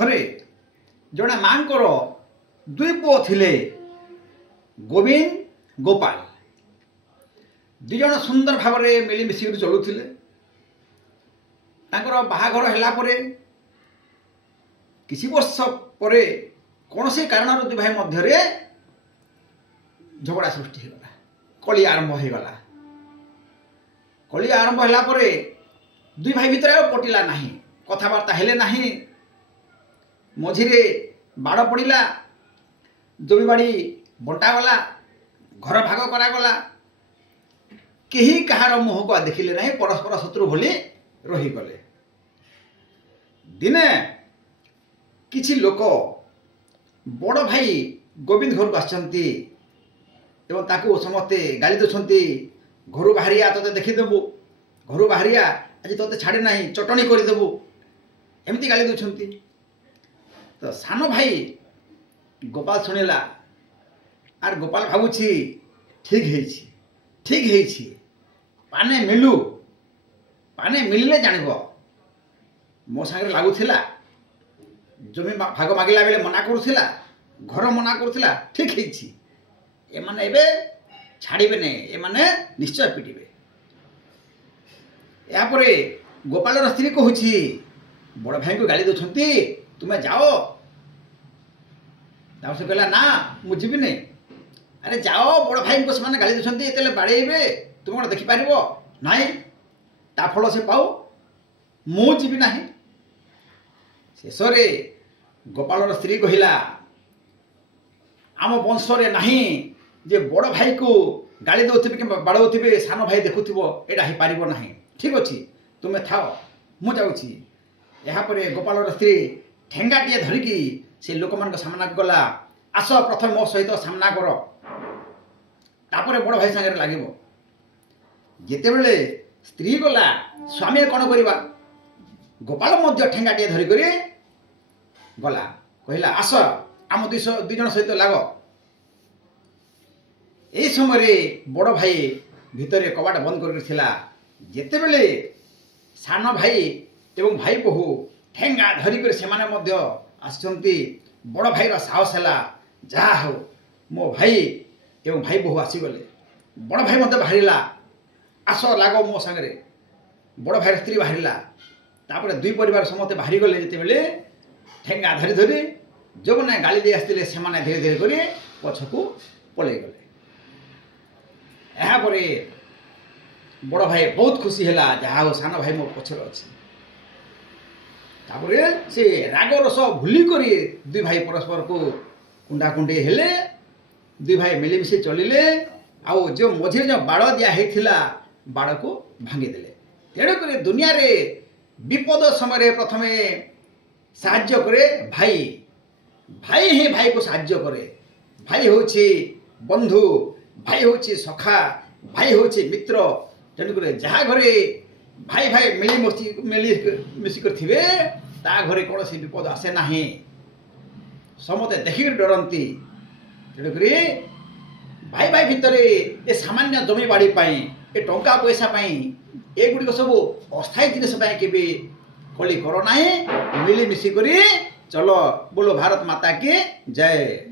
थरे जड़े मांकर दुई पुओ थिले गोविंद गोपाल दुजन सुंदर भाव में मिलमिशिक चलुले बाहाघर है किसी वर्ष पर कौन से कारण दुई भाई मध्य झगड़ा सृष्टि होगा कली आरंभ होगला कली आरंभ है दुई भाई भितर पटिला ना कथबार्ता हेले ना मझिरे बाड़ पड़ा जमीबाड़ी बंटागला घर भाग करागला कहीं कहार मुह को देखिले ना परस्पर शत्रु भली रहीगले दिने किछि लोक बड़ भाई गोविंद घर को आसछंती एवं ताकू समस्ते गाली दौरान घर बाहरिया तोते देखीदेबू घर बाहरिया आज तोते छाड़े ना चटणी करदेबू एमती गाली दौरान तो सान भाई गोपाल शुणिला आर गोपाल भावुछि ठीक है पाने मिलू पाने मिलले जानब मो सागर लगुला जमी भाग मागिला बेले मना करुला घर मना करुला ठीक है एमाने एबे छाड़िबे ने एमाने निश्चय पिटिबे यापर गोपाल स्त्री कहूँ बड़ भाई को गाली दौरान तुम्हें जाओ से कहला ना मुझे नहीं अरे जाओ बड़ भाई को से गाली दौरान ये बाड़े तुम कौन देखिपार ना ताफल से पाऊ मुझी ना शेष गोपाल स्त्री कहला आम वंश नहीं जे बड़ भाई को गाली दौथे कि बाड़े सान भाई देखुव यहाँ हो पार ना ठीक अच्छे तुम्हें थाओ मु जापर गोपाल स्त्री ठेंगाटे धरिकी से लोक मान सामना गला आस प्रथम मो सहित सामना कर तापर बड़ भाई सागर लगे जिते बड़े स्त्री गला स्वामी कौन करवा गोपाल ठेंगाटे धरिक गला कहला आस आम दुई जन सहित लाग यही समय बड़ भाई भितर कबाट बंद कर जिते बड़े सान भाई एवं भाई बहु ठेंगा धरिक से आसचंती बड़ भाई साहस है जहा हो मो भाई एवं भाई बहु आसीगले बड़ भाई मत बाहरिला आस लाग मो सांगे बड़ भाई स्त्री बाहरिला तापर दुई परिवार समस्ते बाहरी गले जिते बड़े ठेंगा धरी धरी जो मैंने गाली दे आसते से धीरे धीरे कर पछकू पलि गले यापर बड़ भाई बहुत खुशी है जहा हो सान भाई मो पछर अच्छे तापर से राग रस भूलिक दुई भाई परस्पर को कुंडाकुंडी हेले दुई भाई मिलमिशि चलिले आउ जो मझे जो बाड़ दिया बाड़ को भांगीदेले तेणुक दुनिया रे विपद समय प्रथम साहाय्य करे भाई भाई ही भाई को साहाय्य करे भाई होछि बंधु भाई होछि सखा भाई होछि मित्र तेणुक जहाँ घरे भाई भाई मिलिमिशिक थे ता घरे कौन सी विपद आसे ना समते देखिक डरती तेणुक भाई भाई भितर ये सामान्य जमी बाड़ी ये टंका पैसा ये गुड़िक सब अस्थायी जिनिस के कली कर ना मिलिमिशिक चलो बोलो भारत माता की जय।